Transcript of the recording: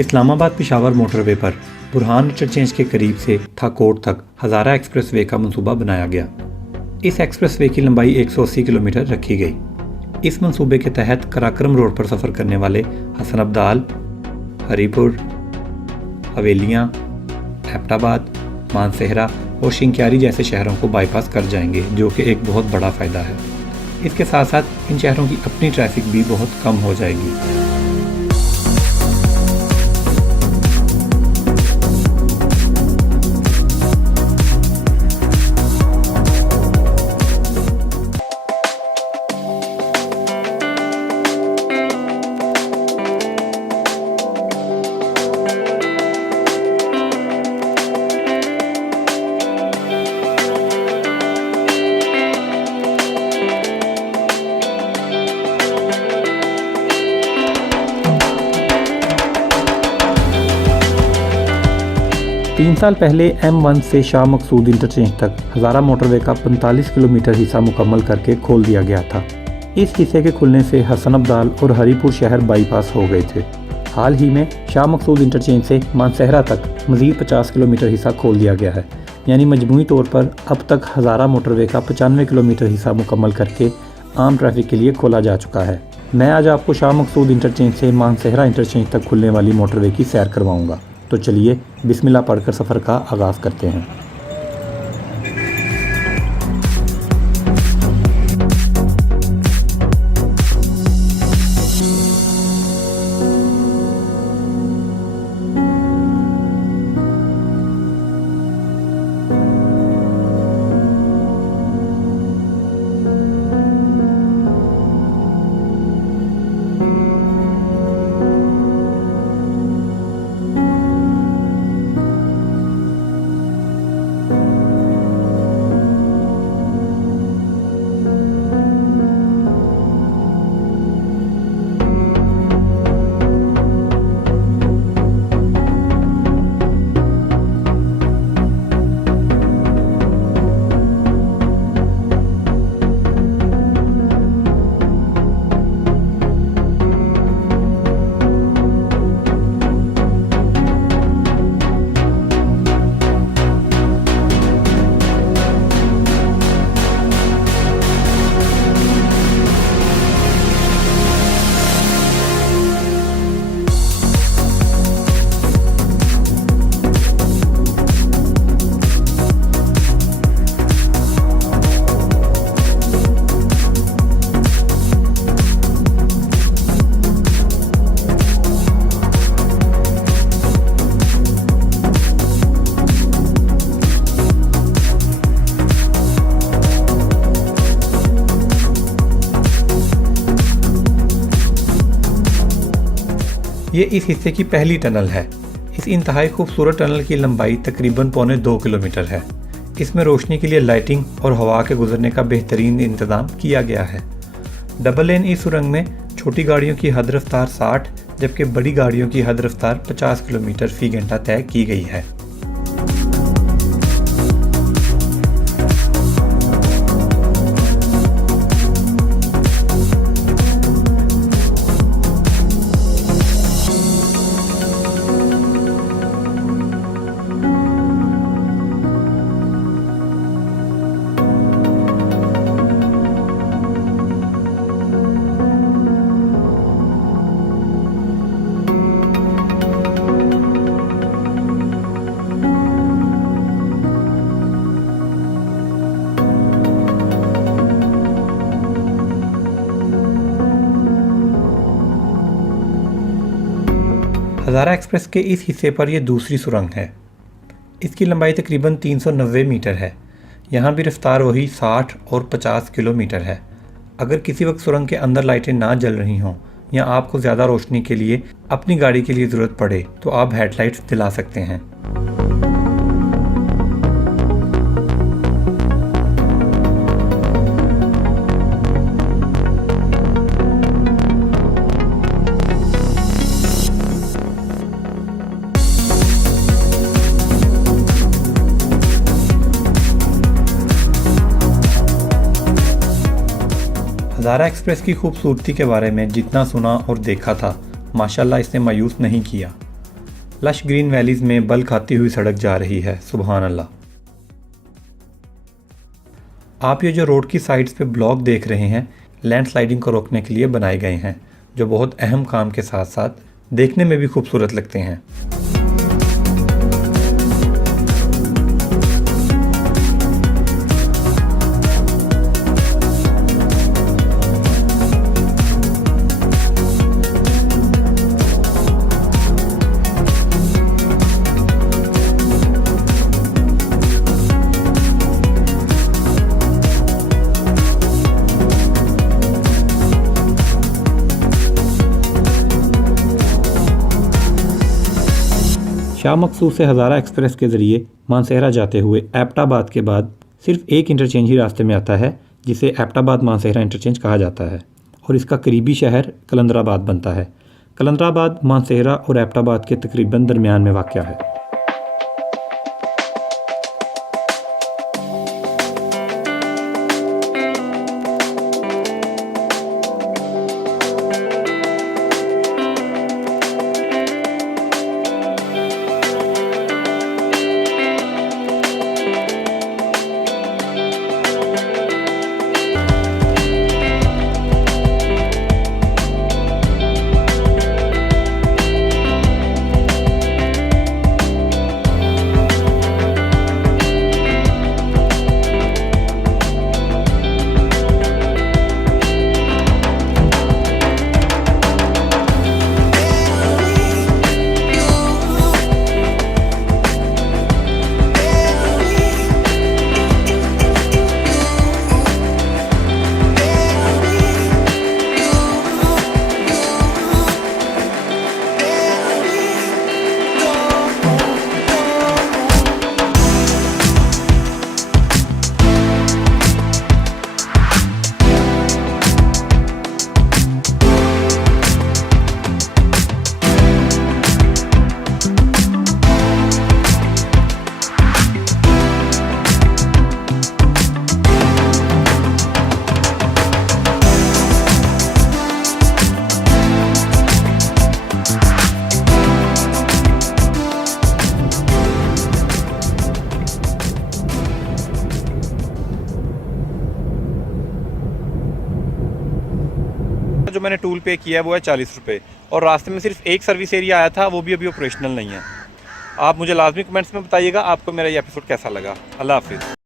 Islamabad Peshawar motorway पर Burhan interchange के करीब से थाकोट तक हज़ारा एक्सप्रेसवे का मंसूबा बनाया गया। इस एक्सप्रेसवे की लंबाई 180 किलोमीटर रखी गई। इस मंसूबे के तहत कराक्रम रोड पर सफ़र करने वाले हसन अब्दाल, हरीपुर, हवेलियाँ, एबटाबाद, मानसेहरा और शिंक्यारी जैसे शहरों को बाईपास कर जाएंगे, जो कि एक बहुत बड़ा फ़ायदा है। इसके साथ साथ इन शहरों की अपनी ट्रैफिक भी बहुत कम हो जाएगी। तीन साल पहले M1 से शाह मकसूद इंटरचेंज तक हज़ारा मोटरवे का 45 किलोमीटर हिस्सा मुकम्मल करके खोल दिया गया था। इस हिस्से के खुलने से हसन अब्दाल और हरीपुर शहर बाईपास हो गए थे। हाल ही में शाह मकसूद इंटरचेंज से मानसेहरा तक मज़ीद 50 किलोमीटर हिस्सा खोल दिया गया है, यानी मजमूई तौर पर अब तक हज़ारा मोटरवे का 95 किलोमीटर हिस्सा मुकम्मल करके आम ट्रैफिक के लिए खोला जा चुका है। मैं आज आपको शाह मकसूद इंटरचेंज से मानसेहरा इंटरचेंज तक खुलने वाली मोटरवे की सैर करवाऊँगा। तो चलिए बिस्मिल्लाह पढ़कर सफ़र का आगाज़ करते हैं। ये इस हिस्से की पहली टनल है। इस इंतहाई खूबसूरत टनल की लंबाई तकरीबन 1.25 किलोमीटर है। इसमें रोशनी के लिए लाइटिंग और हवा के गुजरने का बेहतरीन इंतजाम किया गया है। डबल लेन इस सुरंग में छोटी गाड़ियों की हद रफ्तार 60 जबकि बड़ी गाड़ियों की हद रफ्तार 50 किलोमीटर फी घंटा तय की गई है। हज़ारा एक्सप्रेस के इस हिस्से पर यह दूसरी सुरंग है। इसकी लंबाई तकरीबन 390 मीटर है। यहाँ भी रफ्तार वही 60 और 50 किलोमीटर है। अगर किसी वक्त सुरंग के अंदर लाइटें ना जल रही हों या आपको ज़्यादा रोशनी के लिए अपनी गाड़ी के लिए ज़रूरत पड़े तो आप हेडलाइट्स दिला सकते हैं। हज़ारा एक्सप्रेस की खूबसूरती के बारे में जितना सुना और देखा था, माशाल्लाह इसने मायूस नहीं किया। लश ग्रीन वैलीज में बल खाती हुई सड़क जा रही है, सुभान अल्लाह। आप ये जो रोड की साइड्स पे ब्लॉक देख रहे हैं, लैंडस्लाइडिंग को रोकने के लिए बनाए गए हैं, जो बहुत अहम काम के साथ साथ देखने में भी खूबसूरत लगते हैं। शाह मकसूद से हज़ारा एक्सप्रेस के ज़रिए मानसेहरा जाते हुए एबटाबाद के बाद सिर्फ एक इंटरचेंज ही रास्ते में आता है, जिसे एबटाबाद मानसेहरा इंटरचेंज कहा जाता है, और इसका करीबी शहर कलंदराबाद बनता है। कलंदराबाद मानसेहरा और एबटाबाद के तकरीबन दरमियान में वाक़या है। जो मैंने टूल पे किया है वो है 40 रुपये, और रास्ते में सिर्फ एक सर्विस एरिया आया था, वो भी अभी ऑपरेशनल नहीं है। आप मुझे लाजमी कमेंट्स में बताइएगा आपको मेरा ये एपिसोड कैसा लगा। अल्लाह हाफिज़।